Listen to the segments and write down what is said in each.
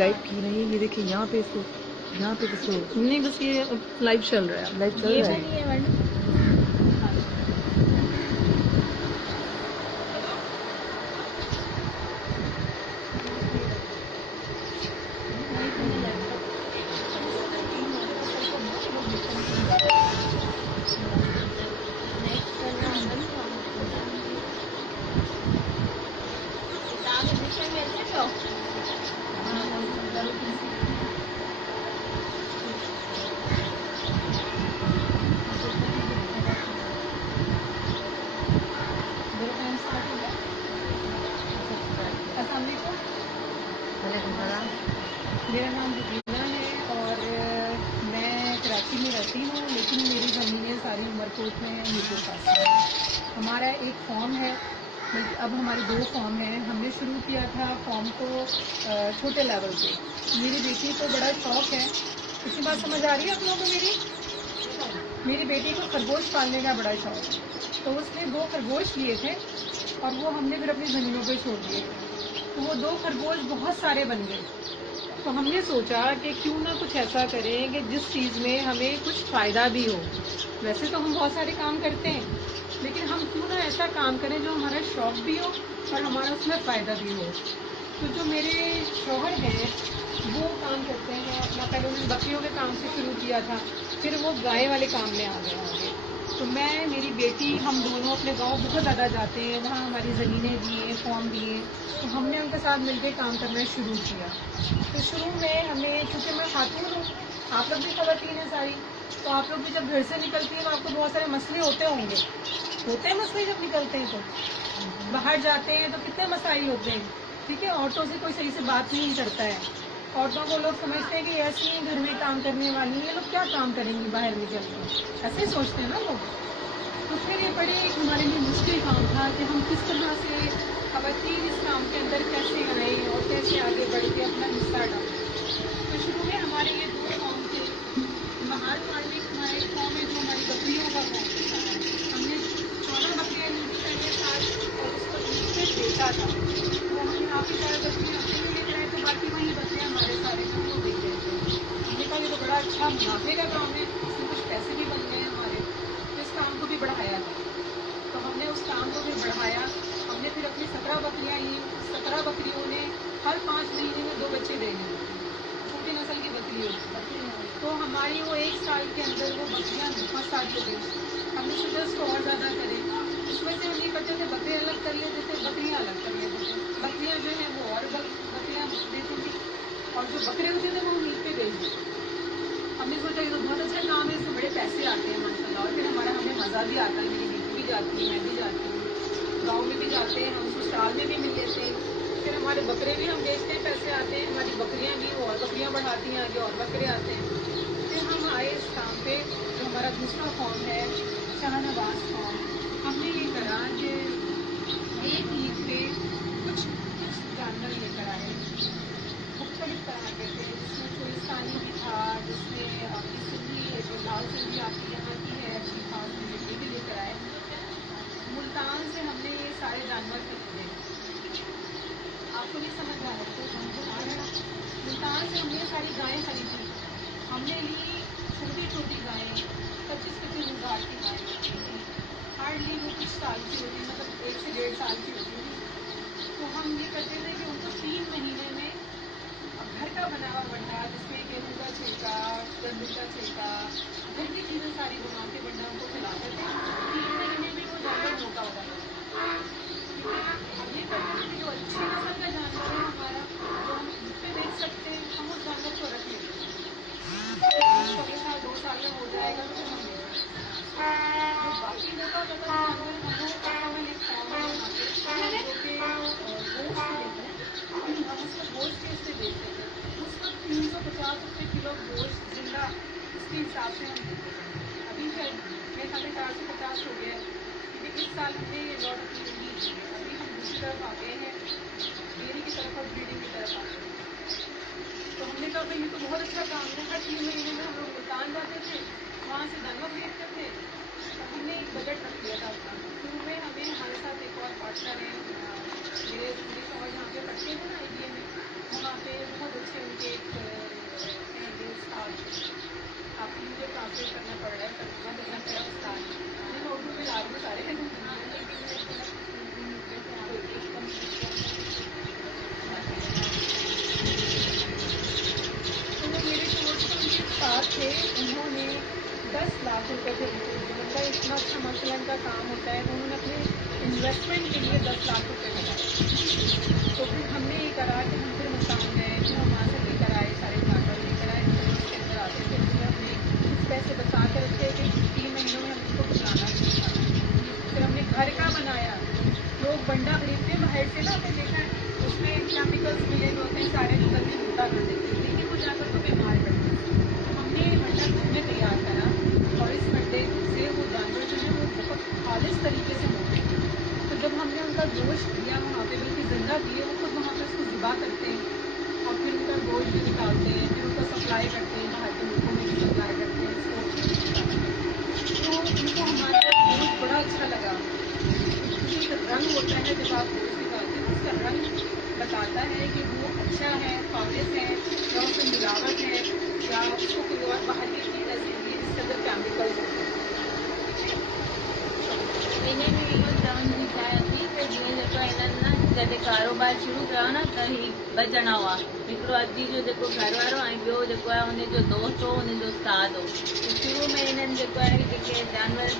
Live की नहीं, ये देखिए यहाँ पे इसको, यहाँ पे किसको नहीं, बस ये लाइव चल रहा है। लाइव चल रहा है। मेरा नाम रुबीना है और मैं कराची में रहती हूँ, लेकिन मेरी ज़मीनें सारी उमरकोट में हैं, मीरपुर पास में। हमारा एक फॉर्म है, बल्कि अब हमारे 2 फॉर्म हैं। हमने शुरू किया था फॉर्म को छोटे लेवल पे। मेरी बेटी को बड़ा शौक़ है, इसी बात समझ आ रही है आप लोगों को? मेरी बेटी को खरगोश पालने का बड़ा शौक़ है, तो उसने 2 खरगोश लिए थे और वो हमने फिर अपनी ज़मीनों पर छोड़ दिए। तो वो 2 खरगोश बहुत सारे बन गए। तो हमने सोचा कि क्यों ना कुछ ऐसा करें कि जिस चीज़ में हमें कुछ फ़ायदा भी हो। वैसे तो हम बहुत सारे काम करते हैं, लेकिन हम क्यों ना ऐसा काम करें जो हमारा शौक़ भी हो और हमारा उसमें फ़ायदा भी हो। तो जो मेरे शौहर हैं वो काम करते हैं अपना, पहले उन्होंने बकरियों के काम से शुरू किया था, फिर वो गाय वाले काम में आ गए आगे। तो मैं, मेरी बेटी, हम दोनों अपने गांव बहुत ज़्यादा जाते हैं, वहाँ हमारी ज़मीनें भी हैं, फॉर्म भी हैं, तो हमने उनके साथ मिलकर काम करना शुरू किया। तो शुरू में हमें, क्योंकि मैं खातून हूँ, आप लोग भी ख़वातीन हैं सारी, तो आप लोग भी जब घर से निकलती हैं तो आपको बहुत सारे मसले होते होंगे, होते हैं मसले जब निकलते हैं, तो बाहर जाते हैं तो कितने मसाइल होते हैं, ठीक है। औरतों से कोई सही से बात नहीं करता है, औरतों को लोग समझते हैं कि ऐसी ही घर में काम करने वाली है, लोग क्या काम करेंगी बाहर निकल कर, ऐसे ही सोचते हैं ना लोग। तो फिर ये बड़े एक हमारे लिए मुश्किल काम था कि हम किस तरह से ख़वातीन इस काम के अंदर कैसे आए और कैसे आगे बढ़ के अपना हिस्सा डालें। तो शुरू में हमारे ये 2 फॉर्म थे। बाहर पालने के हमारे फॉर्म है जो हमारी बकरियों का फॉर्म था। हमने 14 बकरियाँ ली थी पहले साल और उसको दूसरे बेचा था। तो हमने काफ़ी सारे बकरियाँ अपने लिए लेकर आए, तो बाकी वही बकरियाँ हमारे सारे को वो दे गए थे। हमने कहा ये तो बड़ा अच्छा मुनाफे का काम है, इसमें कुछ पैसे भी बन गए हमारे, तो इस काम को भी बढ़ाया था। तो हमने उस काम को भी बढ़ाया। हमने फिर अपनी 17 बकरियाँ ली। 17 बकरियों ने हर 5 महीने में 2 बच्चे दे दिए, छोटी नस्ल की बकरियों। तो हमारी वो 1 साल के अंदर वो बकरियाँ बहुत सारी हो गई। हमने सोचा उसको और ज़्यादा करें, उसमें से हम ये करते थे, बकरे अलग कर लेते थे, बकरियाँ अलग कर लेते थे। बकरियाँ जो है वो और बकरियाँ देती थी और जो बकरे होते थे वो हम ईद पे भेज देते। हमने सोचा ये तो बहुत अच्छा काम है, इसमें बड़े पैसे आते हैं माशाल्लाह, और फिर हमें मज़ा भी आता है। मेरी बेटी भी जाती है, मैं भी जाती हूँ, गाँव में भी जाते हैं, हम ससुराल में भी मिल लेते हैं। फिर हमारे बकरे भी हम बेचते हैं, पैसे आते हैं, हमारी बकरियाँ भी, और बकरियाँ बढ़ाती हैं आगे और बकरे आते हैं। फिर हम आए इस काम पे, जो हमारा दूसरा फॉर्म है शाहनवाज फॉर्म। हमने ये करा कि एक ईद पे कुछ जानवर लेकर आए, मुख्तलिफ तरह के थे, जिसमें चोलिस्तानी भी था, जिसमें आपकी सिंधी है, जो लाल सिंधी आपकी यहाँ की है अच्छी खास, ये भी लेकर आए। मुल्तान से हमने ये सारे जानवर खरीदे। आपको नहीं समझ आ रहा तो हमको आ रहा। मुल्तान से हमने सारी गायें खरीदी। हमने ली छोटी छोटी गायें, 25-25 हज़ार की गायें, हार्डली वो कुछ साल की होती, मतलब 1 से 1.5 साल की होती थी। तो हम ये करते थे कि उनको 3 महीने में घर का बना हुआ बंडा, जिसमें गेहूँ का छिलका, गंदम का छिलका, घर की चीज़ें सारी बना के बंडा उनको खिलाते थे। 3 महीने में वो जानवर मोटा हो जाता था। अब ये करते थे कि जो अच्छी नस्ल का जानवर है हमारा, जो हम ईद पे बेच सकते हैं, हम उस जानवर को रख लेते हैं। अगले साल 2 साल में हो जाएगा तो फिर हम बेच सकते हैं। जो बाकी मोटा होता था जानवर, हम वो फॉर्म एक फॉर्म बनाते जो कि गोश्त लेते हैं, हम उसको गोश्त के इससे बेचते थे। उस वक्त 350 रुपये किलो गोश्त जिंदा, इसके हिसाब से हम देते थे। अभी शायद मेरे ख्याल में 450 हो गया है, क्योंकि इस साल हमने ये लॉट अपनी ली थी। अभी हम दूसरी तरफ आ गए हैं, डेयरी की तरफ और ब्रीडिंग की तरफ आ गए हैं। तो हमने कहा भाई ये तो बहुत अच्छा काम है। हर 3 महीने में हम लोग मुल्तान जाते थे, वहाँ से जानवर खरीदते थे। तो हमने एक बजट रख लिया था अपना। शुरू में हमें, हमारे साथ एक और पार्टनर है, मेरे शौहर यहाँ पे पढ़ते हैं ना IBA में, वहाँ पे बहुत अच्छे उनके आपको मुझे ट्रांसलेट करना पड़ रहा है तर्जुमा करना पड़ा उस्ताद मैं उर्दू में ला रही हूँ सारे तो मेरे कोर्स में उनके साथ थे उन्होंने 10 लाख रुपए के मतलब इतना अच्छा माशाल्लाह इनका काम होता है उन्होंने अपने इन्वेस्टमेंट के लिए 10 लाख रुपए लगाए तो फिर हमने ये करा कि हम फिर मुकाम गए फिर हम वहाँ से लेकर आए सारे जानवर लेकर आए फिर उसके अंदर आते थे उसमें अपने कुछ पैसे बचा कर रखे कि 3 महीनों में हम उसको खिलाना फिर हमने घर का बनाया लोग बंडा खरीदते हैं बाहर से ना आपने देखा है उसमें केमिकल्स मिले होते हैं सारे जल्दी मुद्दा कर देते हैं लेकिन वो जाकर तो बीमार पड़ते हैं तो हमने बंडा घर में तैयार करा और इस बंडे से वो जानवर जो है वो बहुत खालिश तरीके से होते हैं तो जब हमने उनका गोश्त दिया वहाँ पे बल्कि जिंदा दिए वो खुद वहाँ पे उसको ज़िबा करते हैं और फिर उनका गोश्त भी निकालते हैं फिर उनका सप्लाई करते हैं बाहर के मुल्कों में भी सप्लाई करते हैं इसको तो उनको हमारा गोश्त बड़ा अच्छा लगा रंग होता है जब आप गोश्त निकालते हैं उसका रंग बताता है कि वो अच्छा है खालिश है या उसमें मिलावट है या उसको कोई और बाहर की चीज़ ऐसी है जिसके अंदर केमिकल्स होते हैं इन्हें भी इहो चवण जी चाहियां थी कि जीअं जेको हिननि न जॾहिं कारोबार शुरू कयो न त ही ॿ ॼणा हुआ हिकिड़ो अदी जो जेको घर वारो ऐं ॿियो जेको आहे उनजो दोस्त हो उनजो उस्ताद हो त शुरू में हिननि जेको आहे जेके जानवर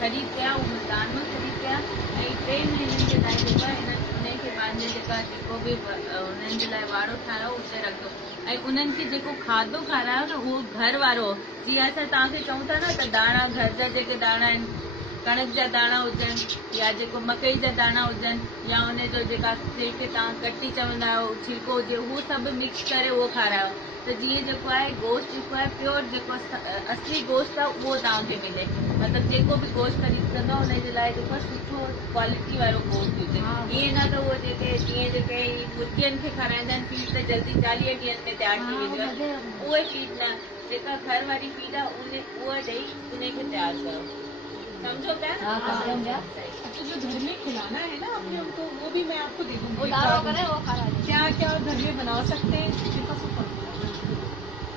ख़रीद कया उहे मैदान में ख़रीद कया ऐं 3 महीननि जे लाइ जेको आहे हिननि उनखे पंहिंजे जेको बि उन्हनि जे लाइ वाड़ो ठाहियो उते रखियो ऐं उन्हनि खे जेको खाधो खारायो न उहो घर वारो जीअं असां तव्हांखे चऊं था न त दाणा घर जा जेके दाणा आहिनि कणक जा दाणा हुजनि या जेको मकई जा दाणा हुजनि या उनजो जेका जेके तव्हां कटी चवंदा आहियो छिलको हुजे उहो सभु मिक्स करे उहो खारायो त जीअं जेको आहे गोश्त जेको आहे प्योर जेको असली गोश्त आहे उहो तव्हांखे मिले मतिलबु जेको बि गोश्त ख़रीद कंदो उनजे लाइ जेको आहे सुठो क्वालिटी वारो गोश्त हुजे ईअं न त उहो जेके जीअं जेके मुर्गियुनि खे खाराईंदा आहिनि फीड त जल्दी 40 ॾींहंनि में तयारु थी वेंदी आहे उहे फीड न जेका घर वारी फीड आहे उहा ॾेई उनखे तयारु कयो समझो क्या अच्छा जो घर में खिलाना है ना आपने उनको वो भी मैं आपको दे दूँगी क्या क्या घर में बना सकते हैं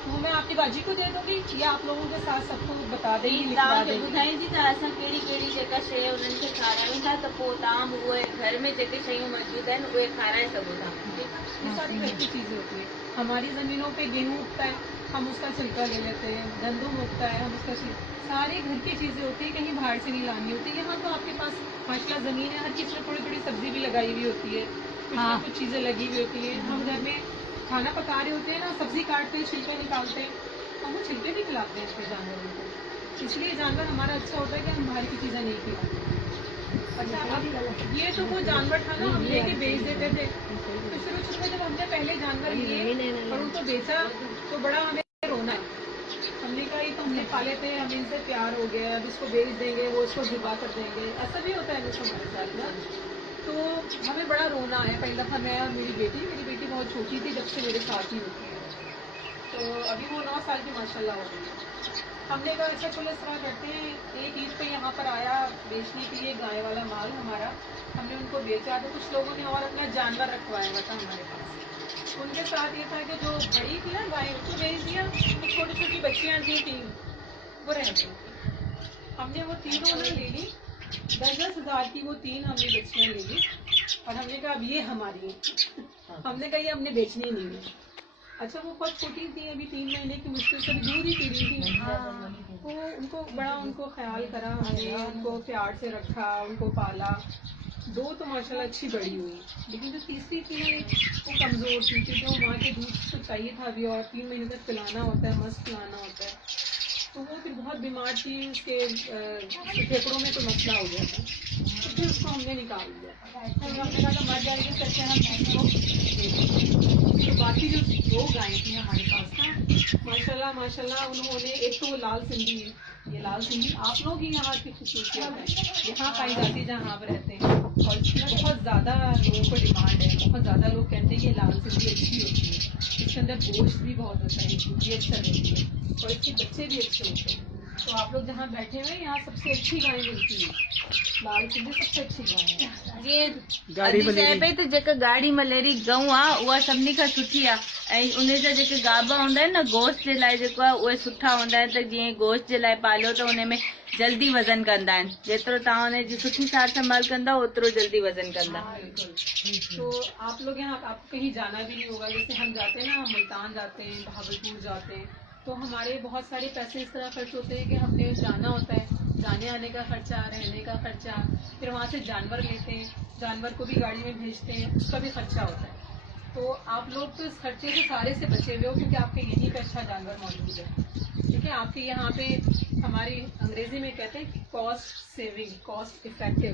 वो मैं आपकी बाजी को दे दूँगी या आप लोगों के साथ सबको बता देंगी तव्हांखे ॿुधाईंदी त असां कहिड़ी कहिड़ी जेका शइ उन्हनि खे खारायूं था त पोइ तव्हां उहे घर में जेके शयूं मौजूद आहिनि उहे खाराए सघो था ये सारी घर की चीजें होती है हमारी जमीनों पे गेहूँ उगता है हम उसका छिलका ले लेते हैं गंदम उगता है हम उसका सारी घर की चीजें होती है कहीं बाहर से नहीं लानी होती यहाँ तो आपके पास माशाल्लाह जमीन है हर चीज में थोड़ी थोड़ी सब्जी भी लगाई हुई होती है कुछ ना कुछ चीजें लगी हुई होती है हम घर में खाना पका रहे होते हैं ना सब्जी काटते हैं छिलके निकालते हैं हम वो छिलके भी खिलाते हैं अपने जानवरों को इसलिए जानवर हमारा अच्छा होता है कि हम बाहर की चीजें नहीं खिलाते अच्छा अब ये तो वो जानवर था ना हम लेके बेच देते थे तो शुरू में जब हमने पहले जानवर लिए और उनको बेचा तो बड़ा हमें रोना हमने कहा ये तो हमने पाले थे हमें इनसे प्यार हो गया अब इसको बेच देंगे वो इसको ज़िबा कर देंगे ऐसा भी होता है हमारे साथ ना तो हमें बड़ा रोना है पहली दफ़ा मैं और मेरी बेटी बहुत छोटी थी जब से मेरे साथ ही होती है तो अभी वो 9 साल की माशाल्लाह हो गई हमने कहा अच्छा चलो इस तरह करते हैं एक ईद पे यहाँ पर आया बेचने के लिए गाय वाला माल हमारा हमने उनको बेचा तो कुछ लोगों ने और अपना जानवर रखवाया हुआ था हमारे पास उनके साथ ये था कि जो बड़ी थी ना गाय उसको बेच दिया तो छोटी छोटी बच्चियाँ थी 3 वो रह गई हमने वो तीनों ने ले ली 10-10 हज़ार की वो 3 हमने बच्चियाँ ले ली और हमने कहा अब ये हमारी है हमने कहा ये हमने बेचनी नहीं है अच्छा वो बहुत छोटी थी अभी 3 महीने की मुश्किल से दूध ही पी रही थी वो उनको बड़ा उनको ख्याल करा हमने उनको प्यार से रखा उनको पाला 2 तो माशाल्लाह अच्छी बड़ी हुई लेकिन जो तीसरी थी वो कमज़ोर थी क्योंकि वो माँ के दूध को चाहिए था अभी और 3 महीने तक पिलाना होता है मस्त पिलाना होता है तो वो फिर बहुत बीमार थी उसके फेफड़ों में कोई मसला हो गया था तो फिर उसको हमने निकाल दिया तो हमने कहा था मर जाएंगे सच्चे हम तो बाकी जो 2 गायें थी हमारे पास ना माशाल्लाह उन्होंने एक तो वो लाल सिंधी है ये लाल सिंधी आप लोग ही यहाँ की खूबसूरतियात है यहाँ पाई जाती है जहाँ आप रहते हैं और इसकी बहुत ज़्यादा लोगों को डिमांड है बहुत ज़्यादा लोग कहते हैं ये लाल सिंधी अच्छी होती है इसके अंदर गोश्त भी बहुत होता है दूध भी अच्छा रहती है और इसके बच्चे भी अच्छे होते हैं तो आप लोग जहाँ बैठे हुए हैं यहाँ सबसे अच्छी गाय मिलती है, लाल सिंधी सबसे अच्छी गाय है। जीअं गाड़ी अॼु चए पई त जेका गाड़ी मलेरी गऊं आहे उहा सभिनी खां सुठी आहे ऐं उन जा जेके गाबा हूंदा आहिनि न गोश्त जे लाइ जेको आहे उहे सुठा हूंदा आहिनि त जीअं गोश्त जे लाइ पालियो त उन में जल्दी वज़न कंदा आहिनि, जेतिरो तव्हां हुनजी सुठी सार संभाल कंदा ओतिरो जल्दी वज़न कंदा। तो आप लोग यहाँ आपको कहीं जाना भी नहीं होगा, जैसे हम जाते हैं ना, हम मुल्तान जाते हैं, भागलपुर जाते हैं, तो हमारे बहुत सारे पैसे इस तरह खर्च होते हैं कि हमने जाना होता है, जाने आने का खर्चा, रहने का खर्चा, फिर वहाँ से जानवर लेते हैं, जानवर को भी गाड़ी में भेजते हैं, उसका भी खर्चा होता है। तो आप लोग तो इस खर्चे से सारे से बचे हुए हो क्योंकि आपके यहीं पे अच्छा जानवर मौजूद है। ठीक है, आपके यहाँ पे हमारी अंग्रेजी में कहते हैं कॉस्ट सेविंग, कॉस्ट इफेक्टिव,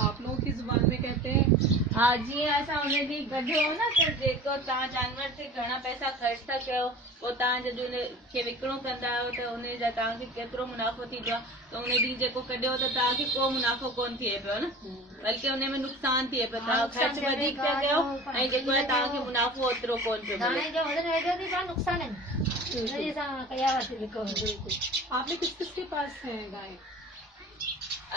आप लोगों की जुबान में कहते हैं हा, जीअं असां हुन ॾींहुं कढियो हो न त जेको तव्हां जानवर ते घणा पैसा ख़र्च था कयो, पोइ तव्हां जॾहिं हुनखे विकिणो कंदा आहियो त हुन जा तव्हांखे केतिरो मुनाफ़ो थींदो आहे, त हुन ॾींहुं जेको कढियो त तव्हांखे को मुनाफ़ो कोन थिए पियो न, बल्कि हुन में नुक़सान थिए पियो, तव्हां ख़र्च वधीक था कयो ऐं जेको आहे तव्हांखे मुनाफ़ो ओतिरो कोन पियो मिले। आपने किस किस के पास है गाय?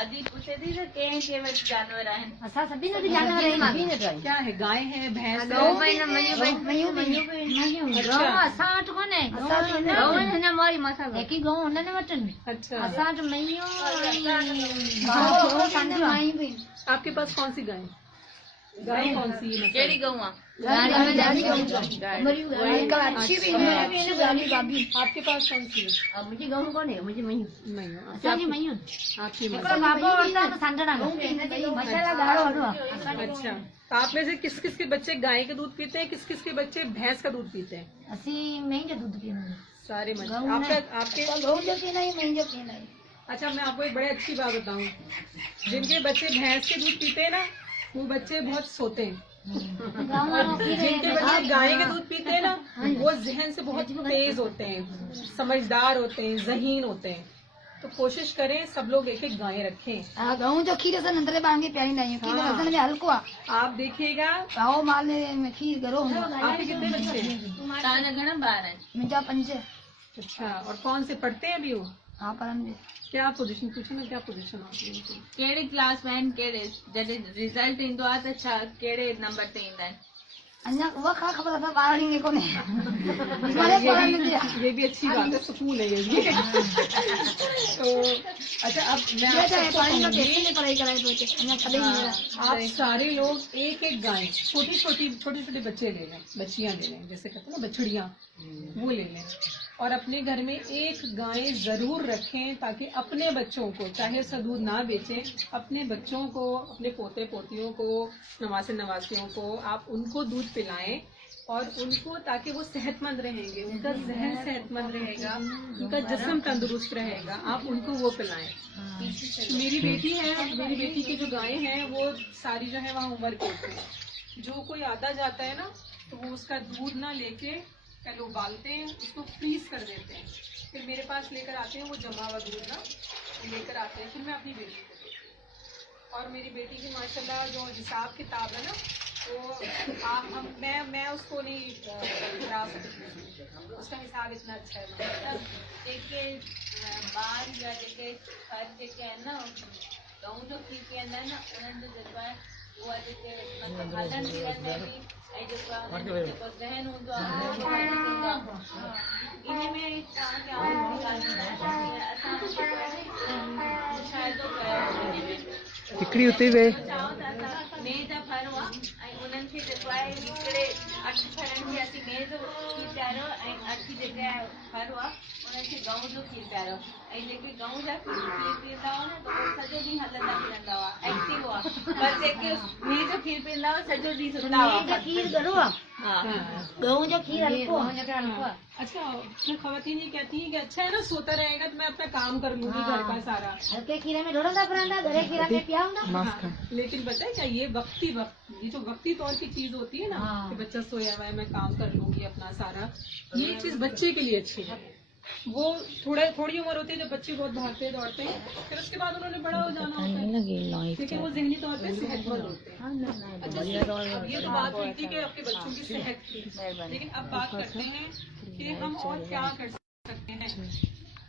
अदी पूछे थी त कंहिं वटि जानवर आहिनि? असां सभिनि वटि जानवर आहिनि। क्या है, गाय है, भैंस गऊ है? में न मयूं गऊ असां वटि कोन्हे, गऊ हिन मोरी मसालो हिकु गऊ हुननि वटि आहिनि। अच्छा, असां वटि मयूं ऐं आपके पास कौन सी गाय? गाय कौन सी है? कहिड़ी गऊं आहे? आपके पास कौन सी है? मुंहिंजी गऊ कोन्हे, मुंहिंजी मयूं नहीं, असांजी मयूं आपकी हिकिड़ो बाबो वरिता त संडड़ा मसाला गाढ़ो वॾो आहे। अच्छा, तो आप में से किस किस के बच्चे गाय का दूध पीते हैं, किस किस के बच्चे भैंस का दूध पीते हैं? असीं महीं जो दूध पींदा आहियूं। सारे बच्चे गऊ आपका न। आपके गऊ जो पींदा आहियूं, महीं जो पींदा आहियूं। अच्छा, मैं आपको एक बड़ी अच्छी बात बताऊं, जिनके बच्चे भैंस के दूध पीते हैं ना, वो बच्चे बहुत सोते हैं, जिनके बच्चे गाय के दूध पीते हैं ना, वो जहन से बहुत तेज होते हैं, समझदार होते हैं, ज़हीन होते हैं। तो कोशिश करें सब लोग एक एक गाय रखें। गऊ जो खीर असां नंढड़े ॿारनि खे पीआरींदा आहियूं, खीर वज़न में हल्को आहे। आप देखिएगा, गाओ माल में खीर गरो हूंदो आहे। आपके कितने बच्चे हैं? तव्हांजा घणा ॿार आहिनि? मुंहिंजा 5। अच्छा, और कौन से पढ़ते हैं अभी वो? हा पढ़नि। क्या पोजीशन, पूछो ना क्या पोजीशन आपकी? कहिड़ी क्लास में आहिनि, कहिड़े जॾहिं रिज़ल्ट ईंदो आहे त छा कहिड़े नंबर ते ईंदा आहिनि? अञा उहा खा ख़बर असां ॿार ईंदे कोन्हे। ये भी अच्छी बात है, सुकून है ये भी। तो अच्छा, अब मैं पढ़ाई कराई तो आप सारे लोग एक एक गाय, छोटी छोटी बच्चे ले लें, बच्चियां ले लें, जैसे कहते हैं ना बछड़ियां, वो ले लें, और अपने घर में एक गाय जरूर रखें ताकि अपने बच्चों को, चाहे उसका दूध ना बेचें, अपने बच्चों को, अपने पोते पोतियों को, नवासे नवासियों को आप उनको दूध पिलाएं, और उनको, ताकि वो सेहतमंद रहेंगे, उनका जहन सेहतमंद रहेगा, उनका जिस्म तंदुरुस्त रहेगा, आप उनको वो पिलाएं। मेरी बेटी है, मेरी बेटी की जो गायें हैं वो सारी जो है वहाँ उम्र के होते हैं, जो कोई आता जाता है ना तो वो उसका दूध ना लेके पहले उबालते हैं, उसको फ्रीज कर देते हैं, फिर मेरे पास लेकर आते हैं वो जमा हुआ दूध ना लेकर आते हैं, फिर मैं अपनी बेटी को देती हूँ। और मेरी बेटी की माशाल्लाह जो हिसाब किताब है ना, वो मैं उसको नहीं करा सकती, उसका हिसाब इतना अच्छा है। मतलब जेके ॿार या जेके फर जेके आहिनि न, गऊं जो खीर पीअंदा आहिनि न, उन्हनि जो जेको आहे उहा जेके मतिलबु हलनि फिरनि में बि ऐं जेको आहे उन्हनि जो जेको ज़हन हूंदो आहे उहो वधीक हूंदो आहे। इन में तव्हांखे असां जेको आहे मुशाहिदो कयो इन में हिकिड़ी उते वे चाहो त असां मेह जा फर हुआ ऐं उन्हनि खे जेको आहे हिकिड़े 8 फरनि खे असीं मेह जो खीर पीआरियो ऐं 8 जेके फर हुआ उन्हनि खे गऊं जो खीर पीआरियो, ऐं जेके गऊं जा खीर पीअंदा हुआ न त उहे सॼो ॾींहुं हलंदा फिरंदा हुआ, एक्टिव हुआ, पर जेके मेह जो खीर पीअंदा हुआ सॼो ॾींहुं सुम्हंदा हुआ। खीर गरो आहे, हा, गऊ जो खीर हल्को आहे। अच्छा, फिर खवातीन ये कहती हैं कि अच्छा है ना, सोता रहेगा तो मैं अपना काम कर लूंगी घर का सारा। हल्के खीरे में ढोरंदा फिरंदा, घरे खीरा में पियाऊंगा। हाँ, लेकिन पता है क्या, ये ये जो वक्ती तौर की चीज होती है ना, कि बच्चा सोया हुआ है मैं काम कर लूंगी अपना सारा, ये चीज बच्चे के लिए अच्छी है। वो थोड़ी उम्र होती है जब बच्चे बहुत भागते दौड़ते हैं, फिर उसके बाद उन्होंने बड़ा हो जाना होता है, लेकिन वो ज़हनी तौर पे सेहतमंद होते हैं। अच्छा, अब ये तो बात हुई थी कि आपके बच्चों की सेहत की, लेकिन अब बात करते हैं कि हम और क्या कर सकते हैं।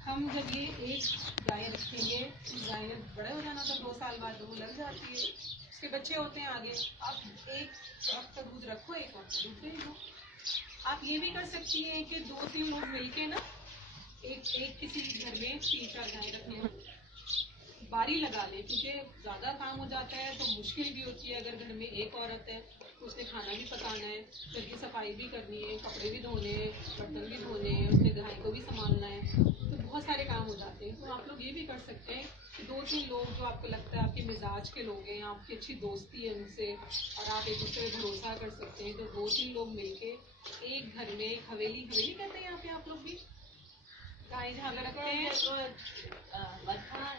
हम जब ये एक गाय रखेंगे, गाय ने बड़े हो जाना तो 2 साल बाद वो लग जाती है, उसके बच्चे होते हैं आगे। आप एक वक्त का दूध रखो, एक वक्त दूध बेच दो। आप ये भी कर सकती हैं कि 2-3 लोग मिलके ना एक किसी घर में 3-4 गाय रखने हो, बारी लगा ले, क्योंकि ज़्यादा काम हो जाता है तो मुश्किल भी होती है। अगर घर में एक औरत है तो उसने खाना भी पकाना है, घर की सफाई भी करनी है, कपड़े भी धोने हैं, बर्तन भी धोने हैं, उसने गाय को भी संभालना है, तो बहुत सारे काम हो जाते हैं। तो आप लोग ये भी कर सकते हैं कि 2-3 लोग जो आपको लगता है आपके मिजाज के लोग हैं, आपकी अच्छी दोस्ती है उनसे और आप एक दूसरे पर भरोसा कर सकते हैं, तो 2-3 लोग मिलके एक घर में एक हवेली कहते हैं यहाँ पे आप लोग भी, गाय जहाँ पे रखते हैं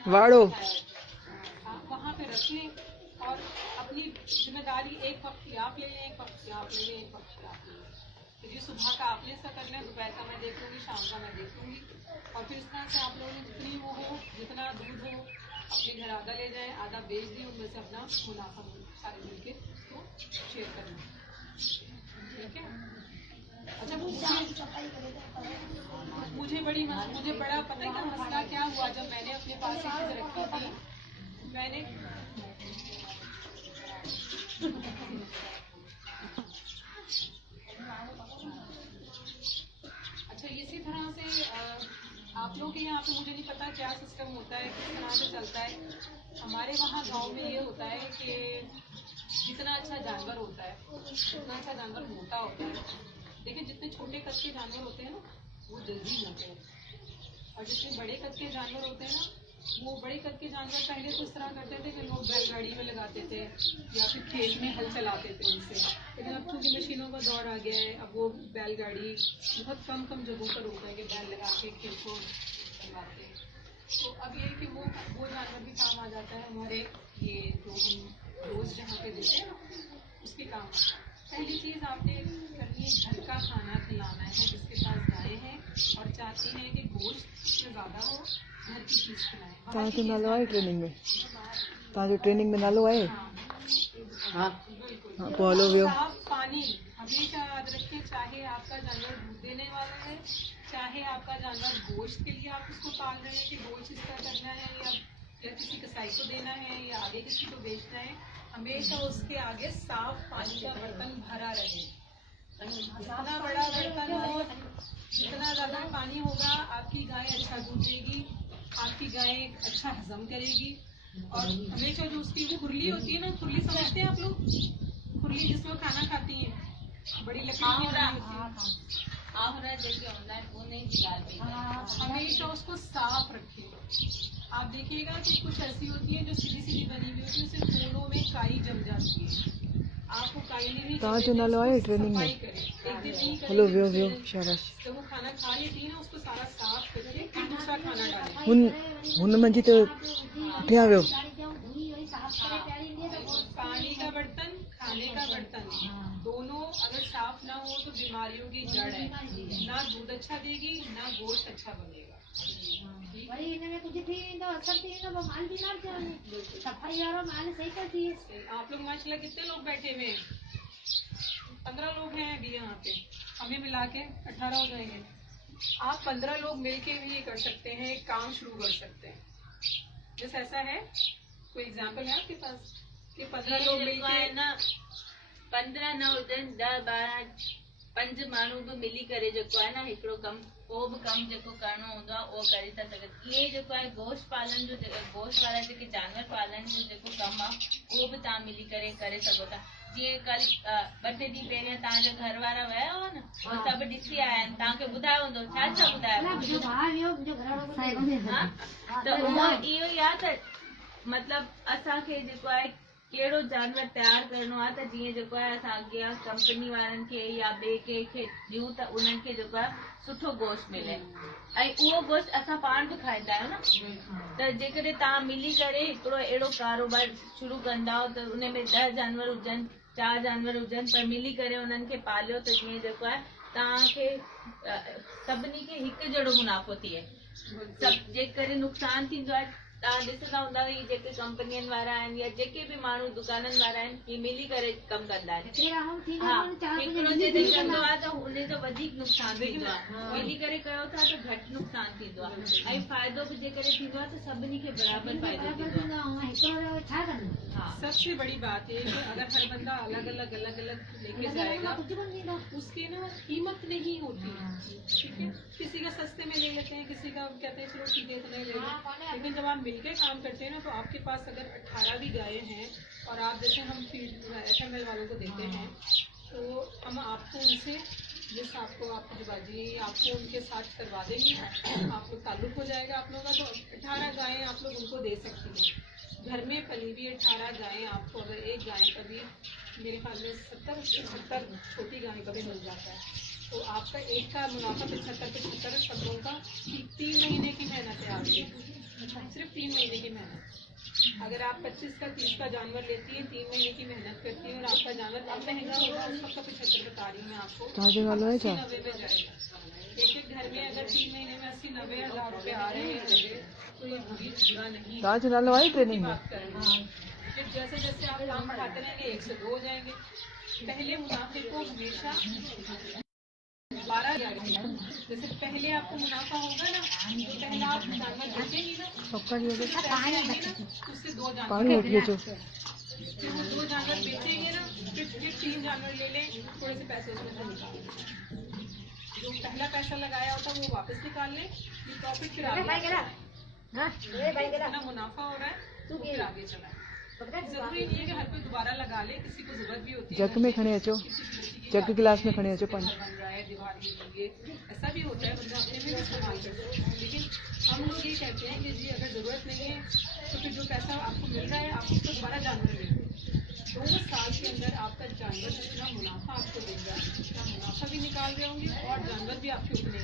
वाड़ो। वहाँ पे रखें और अपनी जिम्मेदारी एक वक्त की आप ले लें, एक वक्त की आप ले लें, एक वक्त की आप ले लें। तो ये सुबह का आपने ऐसा करना है, दोपहर का मैं देख लूँगी, शाम का मैं देख लूँगी, और फिर इस तरह से आप लोगों ने जितनी वो हो, जितना दूध हो अपने घर आधा ले जाए, आधा बेच दिए, उनमें से अपना मुनाफा सारे मिलके उसको शेयर करना, ठीक है। अच्छा, मुझे बड़ा पता है कि मसला क्या हुआ जब मैंने अपने पास एक चीज रखी थी। मैंने अच्छा, इसी तरह से आप लोग के यहाँ पे मुझे नहीं पता क्या सिस्टम होता है, किस तरह से चलता है। हमारे वहाँ गांव में ये होता है कि जितना अच्छा जानवर होता है उतना अच्छा जानवर मोटा होता है। देखिए, जितने छोटे कद के जानवर होते हैं ना वो जल्दी मोटे होते हैं, और जितने बड़े कद के जानवर होते हैं ना, वो बड़े कद के जानवर पहले तो इस तरह करते थे कि लोग बैलगाड़ी में लगाते थे या फिर खेत में हल चलाते थे उनसे, लेकिन अब चूंकि मशीनों का दौर आ गया है, अब वो बैलगाड़ी बहुत कम जगहों पर होता है कि बैल लगा के खेत को चलवाते हैं। तो अब ये कि वो जानवर भी काम आ जाता है हमारे, ये जो हम रोज जहाँ पे देते हैं ना उसके काम। पहली चीज आपने करनी है, घर का खाना खिलाना है। जिसके पास गाय है और चाहती है कि गोश्त उसमें ज्यादा हो, घर की चीज खिलाएं। तव्हांजो नालो आहे ट्रेनिंग में? तव्हांजो ट्रेनिंग में नालो आहे? हाँ, बिल्कुल। पोइ हलो वियो। साफ पानी हमेशा याद रखें, चाहे आपका जानवर दूध देने वाला है, चाहे आपका जानवर गोश्त के लिए आप उसको पाल रहे हैं कि गोश्त इसका करना है या किसी कसाई को देना है या आगे किसी को बेचना है, हमेशा उसके आगे साफ पानी का बर्तन भरा रहे। जितना बड़ा बर्तन हो, जितना ज्यादा पानी होगा, आपकी गाय अच्छा दूध देगी, आपकी गाय अच्छा हजम करेगी। और हमेशा जो उसकी खुरली होती है ना, खुरली समझते हैं आप लोग? खुरली जिसमें खाना खाती है, बड़ी लकड़ी की होती है, हमेशा उसको साफ रखें। आप देखिएगा कि कुछ ऐसी होती है जो सीधी बनी हुई होती है, उससे कोनों में काई जम जाती है। आपको काई नहीं तव्हांजो नालो आहे ट्रेनिंग में? हलो वियो शाबाश। जब वो खाना खा लेती है ना, उसको सारा साफ करके फिर दूसरा खाना डालें। हुन मंझि त पुठियां वियो। पानी का बर्तन, खाने का बर्तन, दोनों अगर साफ ना हो तो बीमारियों की जड़ है। ना दूध अच्छा देगी, ना गोश्त अच्छा बनेगा। आप लोग माशाल्लाह कितने लोग बैठे हुए हैं? 15 लोग हैं अभी यहाँ पे, हमें मिला के 18 हो जाएंगे। आप 15 लोग मिलके भी ये कर सकते हैं, एक काम शुरू कर सकते हैं। जैसे ऐसा है, कोई एग्जाम्पल है आपके पास कि 15 लोग मिलके ना 15 न हुजनि 10-12 5 माण्हू बि मिली करे जेको आहे न हिकिड़ो कमु, को बि कमु जेको करणो हूंदो आहे उहो करे था सघनि। इहे जेको आहे गोश्त पालन जो, गोश्त वारा जेके जानवर पालन जो जेको कमु आहे उहो बि तव्हां मिली करे सघो था। जीअं कल 2-3 ॾींहं पहिरियों तव्हांजा घर वारा विया हुआ न, उहो सभु ॾिसी आया आहिनि, तव्हांखे ॿुधायो हूंदो छा ॿुधायो? त उहो इहो ई आहे त मतिलबु असांखे जेको आहे कहिड़ो जानवर तयारु करणो आहे त जीअं जेको आहे असां अॻियां कंपनी वारनि खे या ॿिए कंहिंखे ॾियूं त उन्हनि खे जेको आहे सुठो गोश्त मिले, ऐं उहो गोश्त असां पाण बि खाईंदा आहियूं न। त जेकॾहिं तव्हां मिली करे हिकिड़ो अहिड़ो कारोबार शुरू कंदा त उन में 10 जानवर हुजनि, 4 जानवर हुजनि, पर मिली करे उन्हनि खे पालियो त जीअं जेको आहे तव्हांखे सभिनी खे हिकु जहिड़ो मुनाफ़ो थिए। सभु जेकॾहिं नुक़सानु थींदो आहे तव्हां ॾिसंदा हूंदा ही जेके कंपनियुनि वारा आहिनि या जेके बि माण्हू दुकाननि वारा आहिनि ही मिली करे कमु कंदा आहिनि। हा, हिकिड़ो जॾहिं कंदो आहे त हुनजो वधीक नुक़सानु थींदो आहे, मिली करे कयो था त घटि नुक़सानु थींदो आहे, ऐं फ़ाइदो बि जेकॾहिं थींदो आहे त सभिनी खे बराबरि फ़ाइदो थींदो आहे। हा, सबसे बड़ी बात है कि अगर हर बंदा अलग अलग लेके जाएगा, उसकी ना कीमत नहीं होती, ठीक है। किसी का सस्ते में ले लेते हैं, किसी का कहते हैं चलो ठीक है इतने ले लें, लेकिन जब आप मिलके काम करते हैं ना, तो आपके पास अगर 18 भी गायें हैं और आप जैसे हम फीड FML वालों को देते हैं, तो हम आपको उनसे जिस आपको आपकी बाजी आपको उनके साथ करवा देंगे, आप लोग ताल्लुक हो जाएगा आप लोगों का, तो 18 गायें आप लोग उनको दे सकती हैं। घर में पली हुई 18 गायें आपको अगर एक गाय का भी मेरे ख्याल में 70 छोटी गाय का भी मिल जाता है, तो आपका एक का मुनाफा 75 सब लोगों का 3 महीने की मेहनत है आपकी, सिर्फ 3 महीने की मेहनत। अगर आप 25 का 30 का जानवर लेती है, 3 महीने की मेहनत करती है, और आपका जानवर अब महंगा होगा, उसका 75 बता रही हूँ मैं आपको, 80-90 में जाएगा। एक घर में अगर 3 महीने में 80-90 हज़ार रुपए आ रहे हैं, तो ये बुरा नहीं है। ट्रेनिंग में बात करें फिर जैसे जैसे आप काम बढ़ाते रहेंगे 1 से 2 हो जाएंगे। पहले मुनाफे को हमेशा 12 जाएगा, जैसे पहले आपको मुनाफा होगा ना, तो पहले आप जानवर बेचेंगी ना, उससे 2 जानवर, फिर वो 2 जानवर बेचेंगे ना, फिर 3 जानवर ले लें, थोड़े से पैसे उसमें से निकाल, जो पहला पैसा लगाया होता है वो वापस निकाल लें, ये प्रॉफिट फिर कितना मुनाफा हो रहा है तो फिर आगे चला है। जरूरी नहीं है कि हर कोई दोबारा लगा ले, किसी को जरूरत भी होती है, जग में खड़े अचो, जग गिलास में खड़े अचो पानी बन रहा है दीवार के लिए, ऐसा भी होता है, बंदा अपने में भी इस्तेमाल करते हैं। लेकिन हम लोग ये कहते हैं कि जी अगर जरूरत नहीं है तो फिर जो पैसा आपको मिल रहा है आप उसको दोबारा जानवर ले लो, 2 साल के अंदर आपका जानवर जितना मुनाफा आपको देगा, उतना मुनाफा भी निकाल रहे होंगे और जानवर भी आपके उतने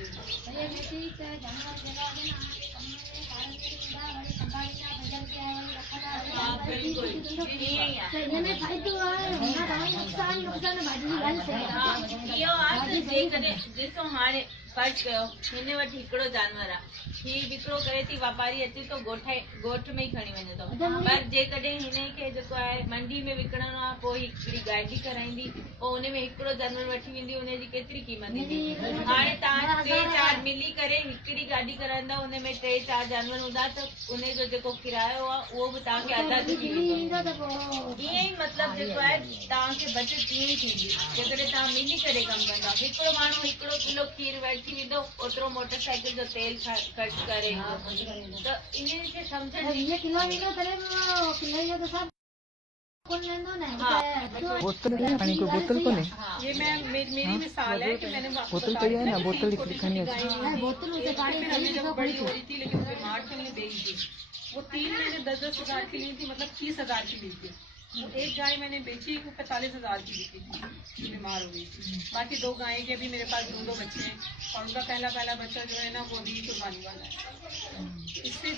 ॾिसो हाणे फर्ज़ कयो हिन वटि हिकिड़ो जानवर आहे, ही विकिणो करे थी, वापारी अचे थो ॻोठ में ई खणी वञे थो, पर जेकॾहिं हिन खे जेको आहे मंडी में विकिणणो आहे, पोइ हिकिड़ी गाॾी कराईंदी, पोइ हुन में हिकिड़ो जानवर वठी वेंदी, हुनजी केतिरी क़ीमत ईंदी। हाणे तव्हां 3-4 मिली करे हिकिड़ी गाॾी कराईंदा, हुन में 3-4 जानवर हूंदा, त उनजो जेको किरायो आहे उहो बि तव्हांखे अदा थी वेंदो। ईअं ई मतिलबु जेको आहे तव्हांखे बचत ईअं ई थींदी जेकॾहिं तव्हां मिली करे कमु कंदा। हिकिड़ो माण्हू 1 किलो खीर वठी वेंदो, ओतिरो मोटरसाइकिल जो तेल ख़र्च करे, त इन खे सम्झण पानी को बोतल को नहीं, ये मेरी मिसाल है कि मैंने बोतल तो है ना, बोतल लिखनी है, हमने जब बड़ी हो रही थी लेकिन बीमार थे, हमने बेच दी। वो 3 महीने 10-10 हज़ार की ली थी, मतलब 30 हज़ार की ली थी। वो एक गाय मैंने बेची, वो 45 हज़ार की बिकी थी, बीमार हो गई थी। बाकी 2 गायें के अभी मेरे पास 2 बच्चे हैं, और उनका पहला बच्चा जो है ना वो अभी कुर्बानी वाला है। इससे